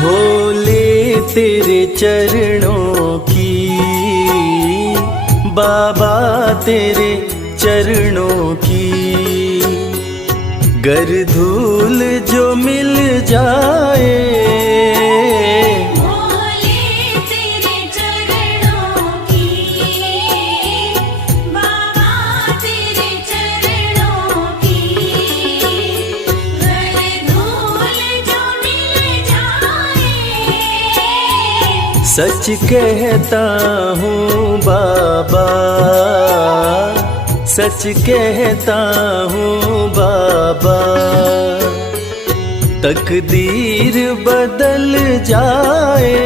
भोले तेरे चरणों की, बाबा तेरे चरणों की, गर धूल जो मिल जाए, भोले तेरे चरणों की, बाबा तेरे चरणों की, गर धूल जो मिल जाए। सच कहता हूँ बाबा, सच कहता हूँ बाबा, तकदीर बदल जाए।